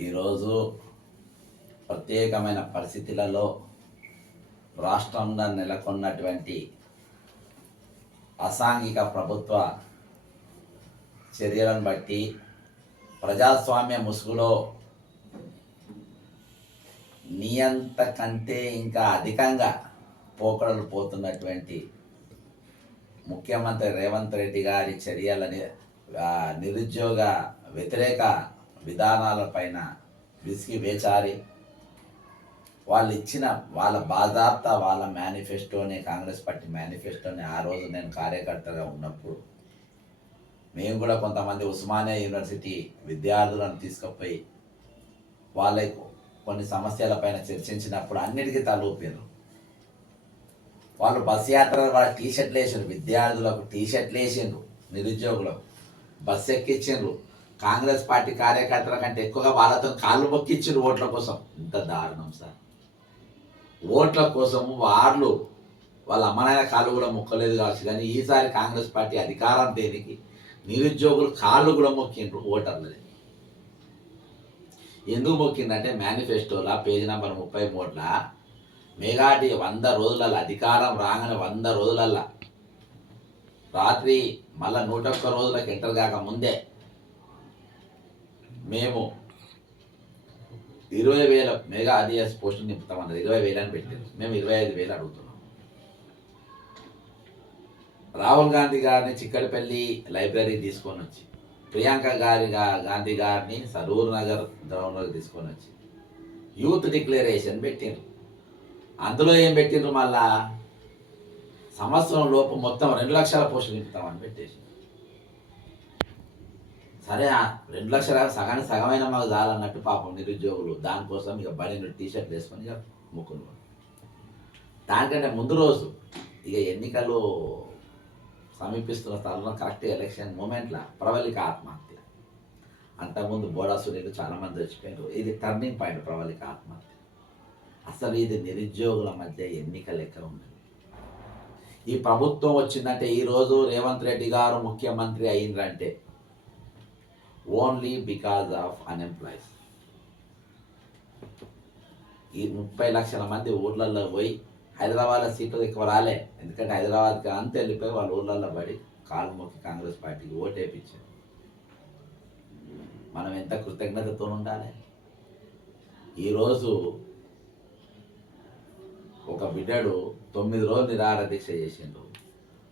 ఈరోజు ప్రత్యేకమైన పరిస్థితులలో రాష్ట్రంలో నెలకొన్నటువంటి అసాంఘిక ప్రభుత్వ చర్యలను బట్టి ప్రజాస్వామ్య ముసుగులో నియంత కంటే ఇంకా అధికంగా పోకడలు పోతున్నటువంటి ముఖ్యమంత్రి రేవంత్ రెడ్డి గారి చర్యలని నిరుద్యోగ వ్యతిరేక విధానాలపైన విసిగి వేచారి వాళ్ళు ఇచ్చిన వాళ్ళ బాధాప్తా వాళ్ళ మేనిఫెస్టోని, కాంగ్రెస్ పార్టీ మేనిఫెస్టోని ఆ రోజు నేను కార్యకర్తగా ఉన్నప్పుడు మేము కూడా కొంతమంది ఉస్మానియా యూనివర్సిటీ విద్యార్థులను తీసుకుపోయి వాళ్ళకు కొన్ని సమస్యలపైన చర్చించినప్పుడు అన్నిటికీ తలూపారు. వాళ్ళు బస్ యాత్ర వాళ్ళ టీషర్ట్లు వేసిండ్రు, విద్యార్థులకు టీషర్ట్లు వేసిండ్రు, నిరుద్యోగులకు బస్సు ఎక్కించిండ్రు. కాంగ్రెస్ పార్టీ కార్యకర్తల కంటే ఎక్కువగా వాళ్ళతో కాళ్ళు మొక్కిచ్చిండ్రు ఓట్ల కోసం. ఇంత దారుణం సార్. ఓట్ల కోసము వాళ్ళ అమ్మనాయన కాళ్ళు కూడా మొక్కలేదు కావచ్చు, కానీ ఈసారి కాంగ్రెస్ పార్టీ అధికారం దేనికి నిరుద్యోగులు కాళ్ళు కూడా మొక్కిండ్రు ఓటర్లది. ఎందుకు మొక్కిందంటే మేనిఫెస్టోలా పేజీ నెంబర్ 33 మెగాటి 100 రోజులలో అధికారం రాగానే 100 రోజులల్లో రాత్రి మళ్ళా 101 రోజులకు ఎంటర్ కాక ముందే మేము 20,000 మెగా ఆర్డిఎస్ పోస్టులు నింపుతామన్నది. 20,000 అని పెట్టారు. మేము 25,000 అడుగుతున్నాం. రాహుల్ గాంధీ గారిని చిక్కడపల్లి లైబ్రరీ తీసుకొని వచ్చి, ప్రియాంక గాంధీ గారిని సరూర్ నగర్ గ్రౌండ్లోకి తీసుకొని వచ్చి యూత్ డిక్లరేషన్ పెట్టిండ్రు. అందులో ఏం పెట్టిండ్రు, మళ్ళా సంవత్సరం లోపు మొత్తం 2 లక్షల పోస్టులు నింపుతామని పెట్టేసి, సరే 2 లక్షల సగానికి సగమైన మాకు చాలన్నట్టు పాపం నిరుద్యోగులు దానికోసం ఇక బడిని టీషర్ట్లు వేసుకొని ఇక ముక్కున్నారు. దానికంటే ముందు రోజు ఇక ఎన్నికలు సమీపిస్తున్న స్థలంలో కరెక్ట్ ఎలక్షన్ మూమెంట్లో ప్రవళిక ఆత్మహత్య. అంతకుముందు బోడా సునీలు చాలామంది చచ్చిపోయారు. ఇది టర్నింగ్ పాయింట్ ప్రవళిక ఆత్మహత్య. అసలు ఇది నిరుద్యోగుల మధ్య ఎన్నిక లెక్క ఉంది. ఈ ప్రభుత్వం వచ్చిందంటే, ఈరోజు రేవంత్ రెడ్డి గారు ముఖ్యమంత్రి అయిందంటే ఓన్లీ బికాజ్ ఆఫ్ అన్ఎంప్లాయ్స్. ఈ 30 లక్షల మంది ఊర్లలో పోయి హైదరాబాద్లో సీట్లు ఎక్కువ రాలే, ఎందుకంటే హైదరాబాద్కి అంత వెళ్ళిపోయి వాళ్ళ ఊళ్ళల్లో పడి కాలు మొక్కి కాంగ్రెస్ పార్టీకి ఓటేపించారు. మనం ఎంత కృతజ్ఞతతో ఉండాలి. ఈరోజు ఒక బిడ్డడు 9 రోజులు నిరాహార దీక్ష చేసిండు.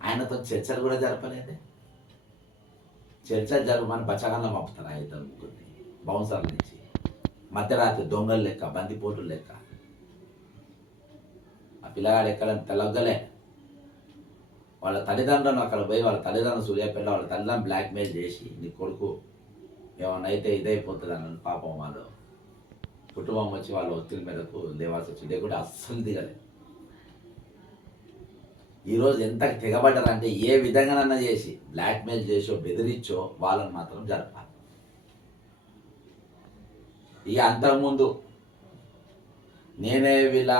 ఆయనతో చర్చలు కూడా జరపలేదే. చర్చ జరపమని బచ్చగాల్లో పంపుతారు 5-3 బౌన్సర్ల నుంచి. మధ్యరాత్రి దొంగలు లెక్క, బందిపోటులు లెక్క. ఆ పిల్లగాడు ఎక్కడ తెలగ్గలే. వాళ్ళ తల్లిదండ్రులను అక్కడ పోయి వాళ్ళ తల్లిదండ్రులు సూర్యాపేట వాళ్ళ తల్లిదండ్రులు బ్లాక్మెయిల్ చేసి, నీ కొడుకు ఏమన్నా అయితే ఇదైపోతుంది అని పాపం వాళ్ళు కుటుంబం వచ్చి వాళ్ళ ఒత్తిడి మేరకు లేవాల్సి వచ్చింది. కూడా అస్సలు దిగలే. ఈరోజు ఎంత తెగబడ్డారంటే ఏ విధంగానన్నా చేసి బ్లాక్మెయిల్ చేసో బెదిరించో వాళ్ళని మాత్రం జరపాలి. ఇక అంతకుముందు నేనే వీళ్ళ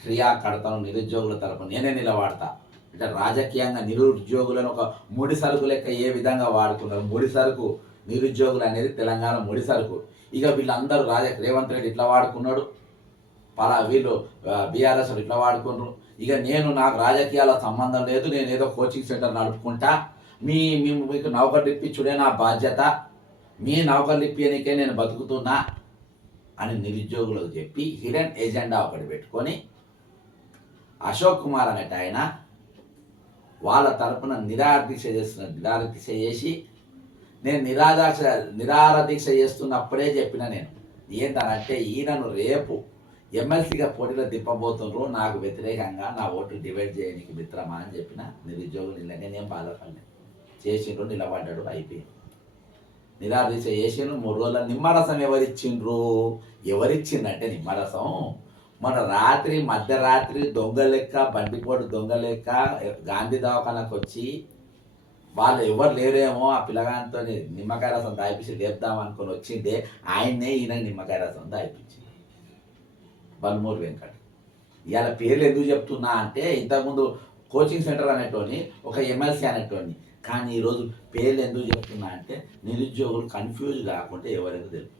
క్రియా కడతాను, నిరుద్యోగుల తరపున నేనే నిలబడతా అంటే రాజకీయంగా నిరుద్యోగులను ఒక ముడి సరుకు లెక్క ఏ విధంగా వాడుకున్నారు. ముడి సరుకు నిరుద్యోగులు అనేది తెలంగాణ ముడి సరుకు. ఇక వీళ్ళందరూ రేవంత్ రెడ్డి ఇట్లా వాడుకున్నాడు, వీళ్ళు బీఆర్ఎస్ ఇట్లా వాడుకున్నారు. ఇక నాకు రాజకీయాల సంబంధం లేదు, నేను ఏదో కోచింగ్ సెంటర్ నడుపుకుంటా, మీకు నౌకర్లు ఇప్పించుడే నా బాధ్యత, మీ నౌకర్లు ఇప్పియనికే నేను బతుకుతున్నా అని నిరుద్యోగులకు చెప్పి హిడెన్ ఎజెండా ఒకటి పెట్టుకొని అశోక్ కుమార్ అనేట ఆయన వాళ్ళ తరపున నిరాహార దీక్ష చేసి, నేను నిరాహార దీక్ష చేస్తున్నప్పుడే చెప్పిన, నేను ఏంటనంటే ఈయనను రేపు ఎమ్మెల్సీగా పోటీలో దింపబోతున్నారు, నాకు వ్యతిరేకంగా నా ఓట్లు డివైడ్ చేయడానికి మిత్రమా అని చెప్పిన. నిరుద్యోగులు నేనేం బాధపడలేదు. చేసిండ్రు, నిలబడ్డాడు, అయిపోయింది. నిరాహార దీక్ష చేసిండ్రు. 3 రోజుల నిమ్మరసం ఎవరిచ్చిందంటే నిమ్మరసం మన మధ్యరాత్రి దొంగ లెక్క, బండిపోటు దొంగ లెక్క గాంధీ దవాఖానకు వచ్చి వాళ్ళు ఎవరు లేరేమో ఆ పిల్లగానితో నిమ్మకాయ రసం దాయిపించి లేపుదాం అనుకొని వచ్చిండే ఆయన్నే ఈయన నిమ్మకాయ రసం దాయిపించి బల్మూరు వెంకట్. ఇవాళ పేర్లు ఎందుకు చెప్తున్నా అంటే, ఇంతకుముందు కోచింగ్ సెంటర్ అనేటోని ఒక ఎమ్మెల్సీ అనేటోని, కానీ ఈరోజు పేర్లు ఎందుకు చెప్తున్నా అంటే నిరుద్యోగులు కన్ఫ్యూజ్ కాకుండా ఎవరైనా తెలుపుతుంది.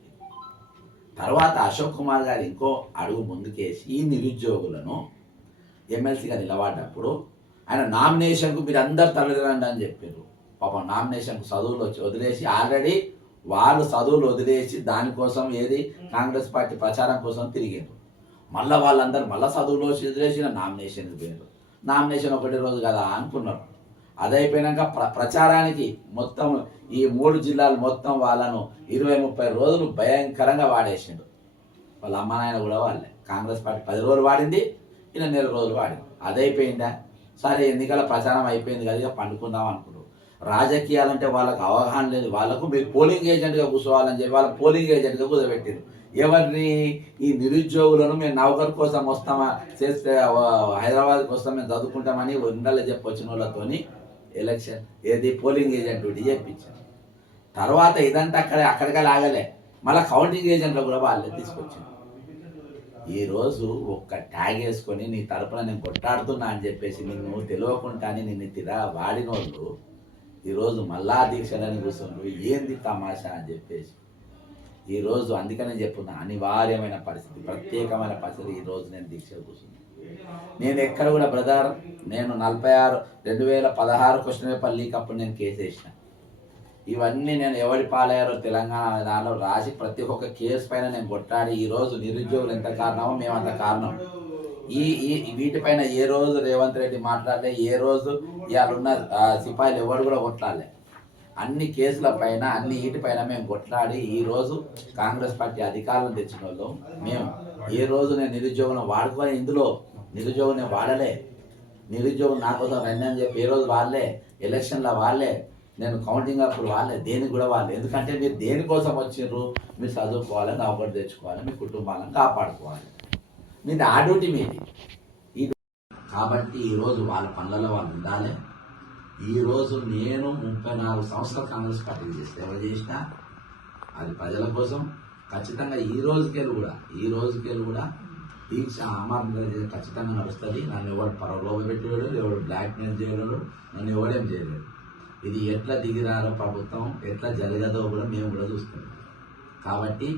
తర్వాత అశోక్ కుమార్ గారు ఇంకో అడుగు ముందుకేసి ఈ నిరుద్యోగులను ఎమ్మెల్సీగా నిలబడ్డప్పుడు ఆయన నామినేషన్కు మీరు అందరు తరలిరండి అని చెప్పారు. పాపం నామినేషన్కు చదువులు వచ్చి వదిలేసి ఆల్రెడీ వాళ్ళు చదువులు వదిలేసి దానికోసం ఏది కాంగ్రెస్ పార్టీ ప్రచారం కోసం తిరిగారు. మళ్ళీ వాళ్ళందరూ మళ్ళీ చదువులు వదిలేసి నామినేషన్కి పోయారు. నామినేషన్ ఒకటి రోజు కదా అనుకున్నారు. అదైపోయినాక ప్రచారానికి మొత్తం ఈ 3 జిల్లాలు మొత్తం వాళ్ళను 20-30 రోజులు భయంకరంగా వాడేసిండు. వాళ్ళ అమ్మ నాయన కూడా వాళ్ళే. కాంగ్రెస్ పార్టీ 10 రోజులు వాడింది, ఈయన 1 రోజులు వాడింది. అదైపోయిందా? సరే ఎన్నికల ప్రచారం అయిపోయింది కదా, ఇక పండుకుందాం అనుకున్నారు. రాజకీయాలంటే వాళ్ళకు అవగాహన లేదు. వాళ్ళకు మీరు పోలింగ్ ఏజెంట్గా కూర్చోవాలని చెప్పి వాళ్ళ పోలింగ్ ఏజెంట్గా కుదరబెట్టారు. ఎవరిని? ఈ నిరుద్యోగులను మేము నౌకర్ కోసం వస్తామా, చేస్తే హైదరాబాద్కి వస్తాం, మేము చదువుకుంటామని ఉండాలి చెప్పి వచ్చిన వాళ్ళతోని ఎలక్షన్ ఏది పోలింగ్ ఏజెంట్ డ్యూటీ చేయించారు. తర్వాత ఇదంతా అక్కడికే లాగలే, మళ్ళీ కౌంటింగ్ ఏజెంట్లు కూడా వాళ్ళే తీసుకొచ్చారు. ఈరోజు ఒక్క ట్యాగ్ వేసుకొని నీ తరపున నేను కొట్టాడుతున్నా అని చెప్పేసి నిన్ను తెలియకుండానే నిన్ను వాడిన వాళ్ళు ఈరోజు మళ్ళా దీక్షలని కూర్చున్నారు. ఏంది తమాషా అని చెప్పేసి ఈరోజు అందుకనే చెప్పున్నా, అనివార్యమైన పరిస్థితి, ప్రత్యేకమైన పరిస్థితి. ఈరోజు నేను దీక్ష కూర్చున్నాను. నేను ఎక్కడ కూడా బ్రదర్, నేను 2016 క్వశ్చన్ పేపర్ లీక్ అప్పుడు నేను కేసు వేసిన. ఇవన్నీ నేను ఎవరి పాలయ్యారో తెలంగాణ దానిలో రాసి ప్రతి ఒక్క కేసు పైన నేను కొట్టాడి. ఈరోజు నిరుద్యోగులు ఎంత కారణమో మేము అంత కారణం. వీటిపైన ఏ రోజు రేవంత్ రెడ్డి మాట్లాడలే, ఏ రోజు ఇవాళ ఉన్న సిపాయిలు ఎవరు కూడా కొట్లాడలే. అన్ని కేసుల పైన అన్ని వీటిపైన మేము కొట్లాడి ఈరోజు కాంగ్రెస్ పార్టీ అధికారులను తెచ్చిన వాళ్ళు మేము. ఏ రోజు నేను నిరుద్యోగులను వాడుకొని, ఇందులో నిరుద్యోగం నేను వాడలే. నిరుద్యోగం నా కోసం రండి అని చెప్పి ఏ రోజు వాళ్ళే, ఎలక్షన్లో వాళ్ళే, నేను కౌంటింగ్ అప్పుడు వాళ్ళే, దేనికి కూడా వాళ్ళే. ఎందుకంటే మీరు దేనికోసం వచ్చిర్రు? మీరు చదువుకోవాలి, నౌకరు తెచ్చుకోవాలి, మీ కుటుంబాలను కాపాడుకోవాలి. మీది ఆ డ్యూటీ మీది. కాబట్టి ఈరోజు వాళ్ళ పనులలో వాళ్ళు ఉండాలి. ఈరోజు నేను 34 సంవత్సరాలు కాంగ్రెస్ పార్టీకి చేస్తే ఎవరు చేసినా అది ప్రజల కోసం. ఖచ్చితంగా ఈ రోజుకెళ్ళి కూడా దీక్ష అమలు ఖచ్చితంగా నడుస్తుంది. నన్ను ఎవరు పరలోభ పెట్టలేడు, ఎవరు బ్లాక్ మెయిల్ చేయలేడు, నన్ను ఎవరేం చేయలేడు. ఇది ఎట్లా దిగిరారో ప్రభుత్వం, ఎట్లా జరగదో కూడా మేము కూడా చూస్తాం. కాబట్టి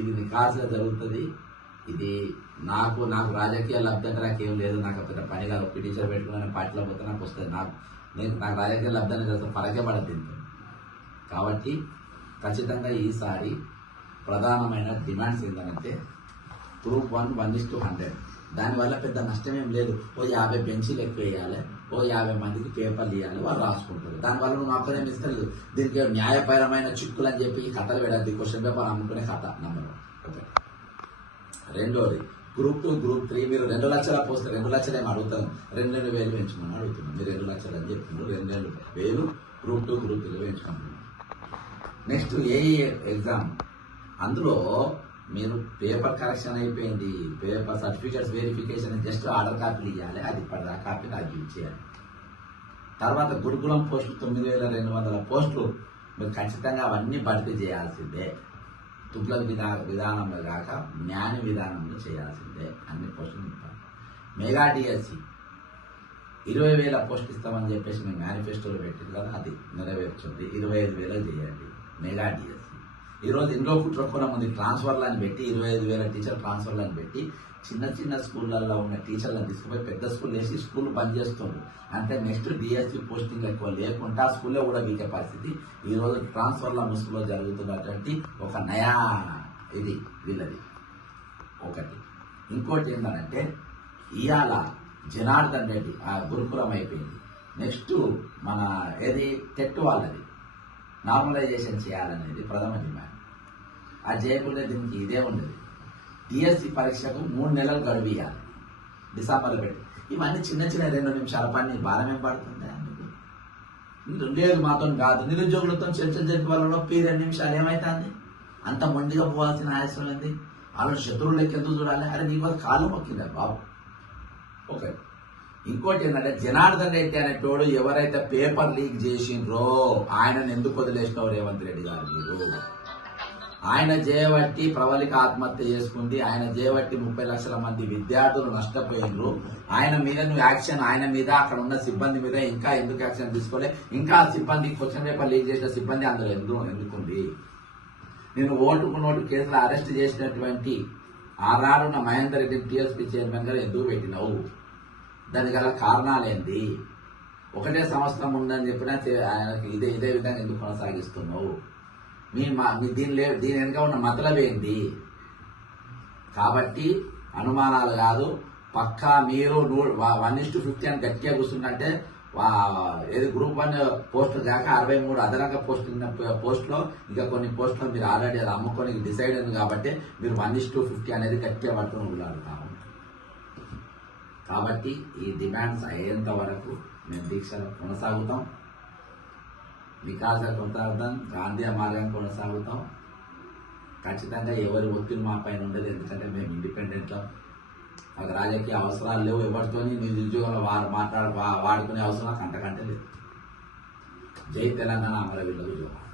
ఇది నికాసుగా జరుగుతుంది. ఇది నాకు రాజకీయ లబ్ధత నాకేం లేదు. నాకు పెద్ద పని కాదు. పిటిషన్ పెట్టుకుని పార్టీలో పోతే నాకు వస్తుంది. నాకు రాజకీయ లబ్ధాన్ని చేస్తే పరకే పడదు దీంతో. కాబట్టి ఖచ్చితంగా ఈసారి ప్రధానమైన డిమాండ్స్ ఏంటంటే గ్రూప్ 1 1:100. దానివల్ల పెద్ద నష్టం ఏం లేదు. ఓ 50 బెంచీలు ఎక్కువ వేయాలి, ఓ 50 మందికి పేపర్లు ఇవ్వాలి, వాళ్ళు రాసుకుంటారు. దానివల్ల నువ్వు మాత్రం ఇస్తలేదు. దీనికి న్యాయపరమైన చిక్కులు అని చెప్పి కథలు పెడద్ది. క్వశ్చన్ పేపర్ అమ్ముకునే కథ నెంబర్ 1. రెండోది గ్రూప్ 2 గ్రూప్ 3 మీరు 2 లక్షల పోస్తే 2 లక్షలు ఏమి అడుగుతారు, 2,000 పెంచుకోమని అడుగుతున్నాం. మీరు 2 లక్షలు అని చెప్తున్నారు, 2,000 గ్రూప్ 2 గ్రూప్ 3 పెంచుకుంటున్నారు. నెక్స్ట్ ఏఈ ఎగ్జామ్, అందులో మీరు పేపర్ కరెక్షన్ అయిపోయింది, paper certificates verification, just order కాపీలు ఇవ్వాలి. అది ఇప్పటిదాకా కాపీలు అది ఇచ్చేయాలి. తర్వాత గురుకులం పోస్టులు 9,200 పోస్టులు మీరు ఖచ్చితంగా అవన్నీ భర్తీ చేయాల్సిందే. తుగ్లక్ విధానంలో కాక జ్ఞాన విధానంలో చేయాల్సిందే. అన్ని పోస్టులు ఇస్తాం. మెగా డిఎస్సి 20,000 పోస్టులు ఇస్తామని చెప్పేసి మేము మేనిఫెస్టోలో పెట్టింది కదా, అది నెరవేర్చుంది. 25,000 చేయండి మెగా డిఎస్సి. ఈరోజు ఇంట్లో కుట్రకోణ ఉంది. ట్రాన్స్ఫర్లను పెట్టి 25,000 టీచర్ ట్రాన్స్ఫర్లను పెట్టి చిన్న స్కూళ్ళల్లో ఉన్న టీచర్లను తీసుకుపోయి పెద్ద స్కూల్ వేసి స్కూల్ బంద్ చేస్తుండ్రు. అంటే నెక్స్ట్ డిఎస్సి పోస్టింగ్ ఎక్కువ లేకుండా ఆ స్కూల్లో కూడా వీకే పరిస్థితి ఈరోజు ట్రాన్స్ఫర్ల ముసుగులో జరుగుతున్నటువంటి ఒక నయా ఇది వీళ్ళది ఒకటి. ఇంకోటి ఏంటంటే ఇవాళ జనార్దన్ రెడ్డి ఆ గురుకులం అయిపోయింది. నెక్స్ట్ మన ఏది టెట్ వాళ్ళది నార్మలైజేషన్ చేయాలనేది ప్రథమ డిమాండ్. అది చేయకుండా దీనికి ఇదే ఉండేది. డిఎస్సి పరీక్షకు 3 నెలలు గడువు ఇవ్వాలి, డిసెంబర్లో పెట్టి. ఇవన్నీ చిన్న 2 నిమిషాల పని భారం ఏం పడుతుంది? లేదు మాతో కాదు. నిరుద్యోగులతో చర్చలు జరిపే వాళ్ళలో 2 నిమిషాలు ఏమవుతుంది? అంత మొండిగా పోవాల్సిన అవసరం ఏంది? వాళ్ళని శత్రువులు ఎందుకు చూడాలి? అరే నీకు కాళ్ళు మొక్కిందా బాబు? ఒకటి. ఇంకోటి ఏంటంటే జనార్దన్ రెడ్డి అనేటోడు ఎవరైతే పేపర్ లీక్ చేసిండ్రో ఆయనను ఎందుకు వదిలేసినావు రేవంత్ రెడ్డి గారు? మీరు ఆయన చేయబట్టి ప్రవళిక ఆత్మహత్య చేసుకుంది. ఆయన చేయబట్టి 30 లక్షల మంది విద్యార్థులు నష్టపోయినరు. ఆయన మీద నువ్వు యాక్షన్, ఆయన మీద అక్కడ ఉన్న సిబ్బంది మీద ఇంకా ఎందుకు యాక్షన్ తీసుకోలే? ఇంకా సిబ్బంది క్వశ్చన్ పేపర్ లీక్ చేసిన సిబ్బంది అందులో ఎందుకుంది? నేను ఓటుకు నోటు కేసులో అరెస్ట్ చేసినటువంటి ఆరాడున్న మహేందర్ రెడ్డి టీఎస్పీ చైర్మన్ గారు ఎందుకు పెట్టినావు? దానికి గల కారణాలేంది? ఒకటే సంవత్సరం ఉందని చెప్పినా ఆయనకి ఇదే విధంగా ఎందుకు కొనసాగిస్తున్నావు? మీ దీని వెనుక ఉన్న మతలబ్ ఏంది? కాబట్టి అనుమానాలు కాదు, పక్కా మీరు 1:50 అని గట్టిగా కూర్చున్నట్టే ఏది గ్రూప్ 1 పోస్టులు కాక 63 అదనంగా పోస్టులో ఇంకా కొన్ని పోస్టులు మీరు ఆల్రెడీ అది అమ్ముకొని డిసైడ్ అయింది కాబట్టి మీరు 1:50 అనేది గట్టిగా పట్టుకుని ఉన్నాడు. కాబట్టి ఈ డిమాండ్స్ అయ్యేంత వరకు మేము దీక్షలు కొనసాగుతాం, వికాస కొనసాగుతాం, గాంధీ మార్గాన్ని కొనసాగుతాం. ఖచ్చితంగా ఎవరి ఒత్తిడి మా పైన ఉండదు, ఎందుకంటే మేము ఇండిపెండెంట్లో మాకు రాజకీయ అవసరాలు లేవు. ఎవరితో నిరుద్యోగంలో వాడుకునే అవసరం అంతకంటే లేదు. జై తెలంగాణ, అమరవీరులకు జోహార్.